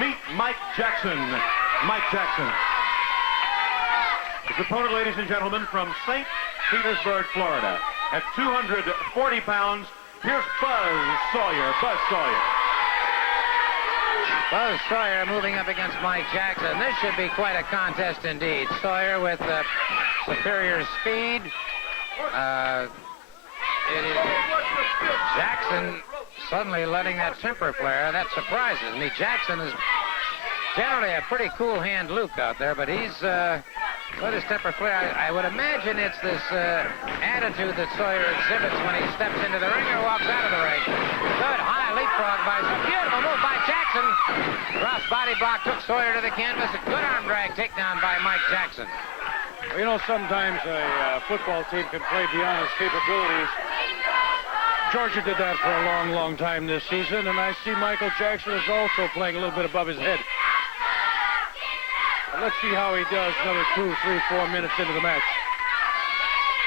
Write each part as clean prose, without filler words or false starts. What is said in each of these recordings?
meet Mike Jackson. Mike Jackson. His opponent, ladies and gentlemen, from St. Petersburg, Florida. At 240 pounds, here's Buzz Sawyer. Buzz Sawyer. Buzz Sawyer moving up against Mike Jackson. This should be quite a contest indeed. Sawyer with superior speed. It is Jackson suddenly letting that temper flare. That surprises me. Jackson is generally a pretty cool hand Luke out there, but he's let his temper flare. I would imagine it's this attitude that Sawyer exhibits when he steps into the ring or walks out of the ring. Good high leapfrog by some beautiful move by Jackson. Cross body block took Sawyer to the canvas. A good arm drag takedown by Mike Jackson. Well, you know, sometimes a football team can play beyond its capabilities. Georgia did that for a long, long time this season, and I see Michael Jackson is also playing a little bit above his head. Let's see how he does another 2, 3, 4 minutes into the match.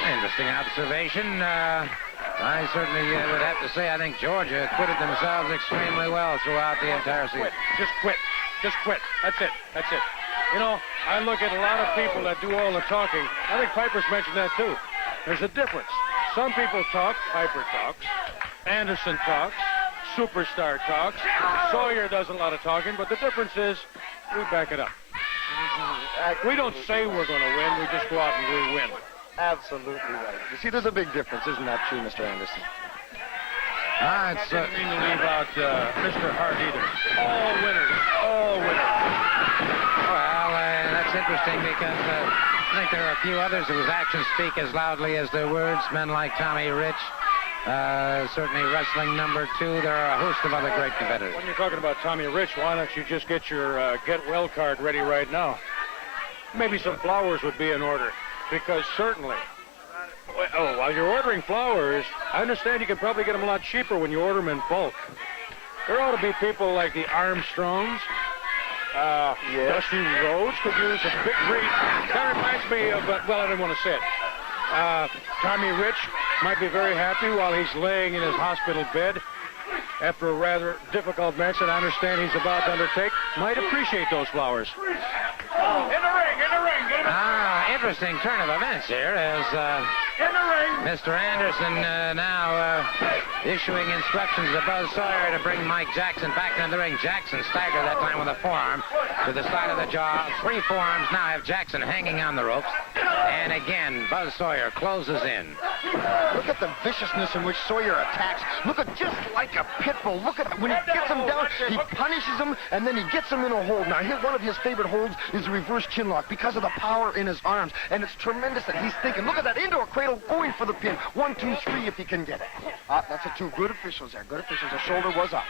Interesting observation. I certainly would have to say I think Georgia acquitted themselves extremely well throughout the entire season. Just quit. Just quit. That's it. That's it. You know, I look at a lot of people that do all the talking. I think Piper's mentioned that too. There's a difference. Some people talk, Piper talks, Anderson talks, Superstar talks, Sawyer does a lot of talking, but the difference is we back it up. We don't say we're going to win, we just go out and we win. Absolutely right. You see, there's a big difference. Isn't that true, Mr. Anderson? I didn't mean to leave out Mr. Hart either. All winners. All winners. Well, that's interesting because I think there are a few others whose actions speak as loudly as their words. Men like Tommy Rich, certainly wrestling #2. There are a host of other great competitors. When you're talking about Tommy Rich, why don't you just get your get well card ready right now? Maybe some flowers would be in order, because certainly, while you're ordering flowers, I understand you can probably get them a lot cheaper when you order them in bulk. There ought to be people like the Armstrongs. Yes. Dusty Rhodes could use a big greet. That reminds me of, well, I didn't want to say it. Tommy Rich might be very happy while he's laying in his hospital bed after a rather difficult match that I understand he's about to undertake. Might appreciate those flowers. In the ring, in the ring. Get him. Interesting turn of events here as In the ring. Mr. Anderson now issuing instructions to Buzz Sawyer to bring Mike Jackson back into the ring. Jackson staggered that time with a forearm to the side of the jaw. 3 forearms now have Jackson hanging on the ropes. And again, Buzz Sawyer closes in. Look at the viciousness in which Sawyer attacks. Look at just like a pit bull. Look at when he gets him down, he punishes him, and then he gets him in a hold. Now, one of his favorite holds is the reverse chin lock because of the power in his arms. And it's tremendous that he's thinking, look at that indoor cradle going for the pin. 1, 2, 3 if he can get it. That's a 2. Good officials there. Good officials. The shoulder was up.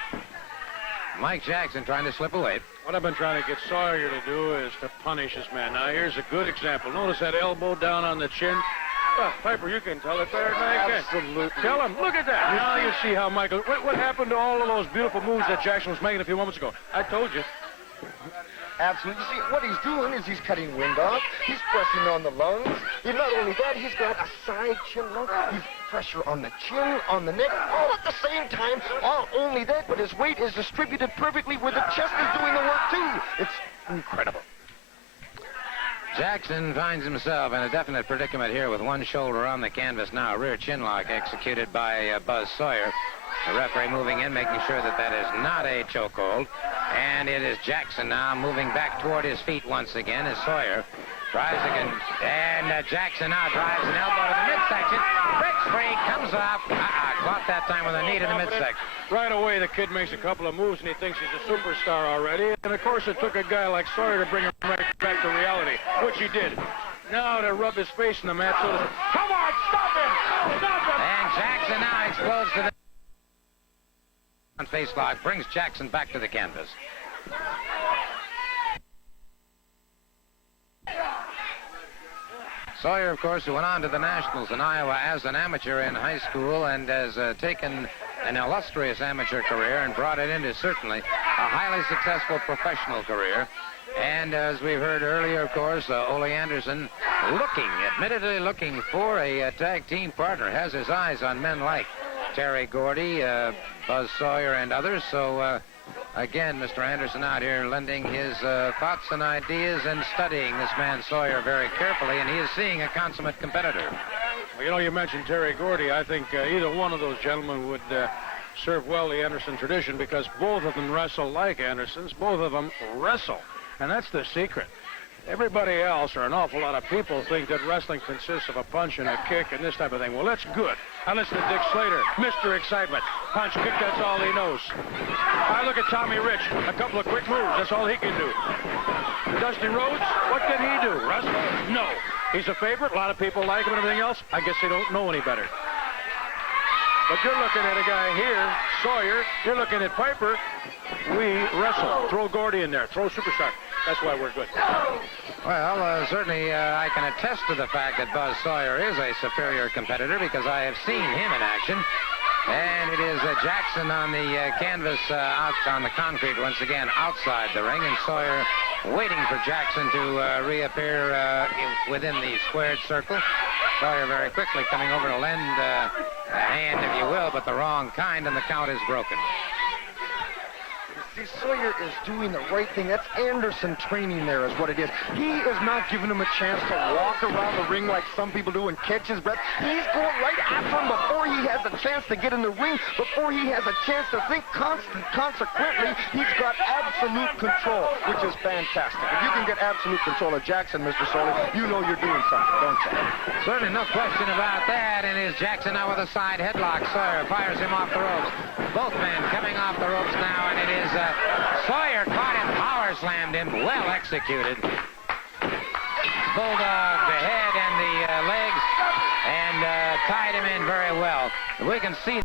Mike Jackson trying to slip away. What I've been trying to get Sawyer to do is to punish his man. Now, here's a good example. Notice that elbow down on the chin. Well, Piper, you can tell it better than I can. Absolutely. Tell him. Look at that. Now you see how Michael... What happened to all of those beautiful moves that Jackson was making a few moments ago? I told you. Absolutely. You see, what he's doing is he's cutting wind off. He's pressing on the lungs. And not only that, he's got a side chin lock. He's pressure on the chin, on the neck, all at the same time. Not only that, but his weight is distributed perfectly where the chest is doing the work, too. It's incredible. Jackson finds himself in a definite predicament here with one shoulder on the canvas now. Rear chin lock executed by Buzz Sawyer. The referee moving in, making sure that that is not a chokehold. And it is Jackson now moving back toward his feet once again as Sawyer tries again. And Jackson now drives an elbow to the midsection. Breaks free, comes off. Caught that time with a knee to the midsection. Right away, the kid makes a couple of moves, and he thinks he's a superstar already. And, of course, it took a guy like Sawyer to bring him right back to reality, which he did. Now to rub his face in the mat. So come on, stop him! Stop him! And Jackson now explodes to the face lock, brings Jackson back to the canvas. Sawyer, of course, who went on to the Nationals in Iowa as an amateur in high school and has taken an illustrious amateur career and brought it into certainly a highly successful professional career. And as we've heard earlier, of course, Ole Anderson admittedly looking for a tag team partner, has his eyes on men like Terry Gordy, Buzz Sawyer, and others. So Again, Mr. Anderson out here lending his thoughts and ideas and studying this man Sawyer very carefully, and he is seeing a consummate competitor. Well, you know, you mentioned Terry Gordy. I think either one of those gentlemen would serve well the Anderson tradition, because both of them wrestle like Andersons. Both of them wrestle, and that's the secret. Everybody else, or an awful lot of people, think that wrestling consists of a punch and a kick and this type of thing. Well, that's good. Now listen to Dick Slater, Mr. Excitement. Punch, kick, that's all he knows. I look at Tommy Rich, a couple of quick moves, that's all he can do. Dusty Rhodes, what can he do? Wrestle? No. He's a favorite, a lot of people like him and everything else. I guess they don't know any better. But you're looking at a guy here, Sawyer. You're looking at Piper. We wrestle. Throw Gordy in there. Throw Superstar. That's why we're good. Well, certainly I can attest to the fact that Buzz Sawyer is a superior competitor, because I have seen him in action. And it is Jackson on the canvas out on the concrete once again outside the ring, and Sawyer waiting for Jackson to reappear within the squared circle. Sawyer very quickly coming over to lend a hand, if you will, but the wrong kind, and the count is broken. See, Sawyer is doing the right thing. That's Anderson training there is what it is. He is not giving him a chance to walk around the ring like some people do and catch his breath. He's going right after him before he has a chance to get in the ring, before he has a chance to think. Consequently, he's got absolute control, which is fantastic. If you can get absolute control of Jackson, Mr. Sawyer, you know you're doing something, don't you? Certainly no question about that, and is Jackson now with a side headlock. Sawyer fires him off the ropes. Both men coming off the ropes now, and it is Sawyer caught him, power slammed him, well executed. Bulldog the head and the legs, and tied him in very well. We can see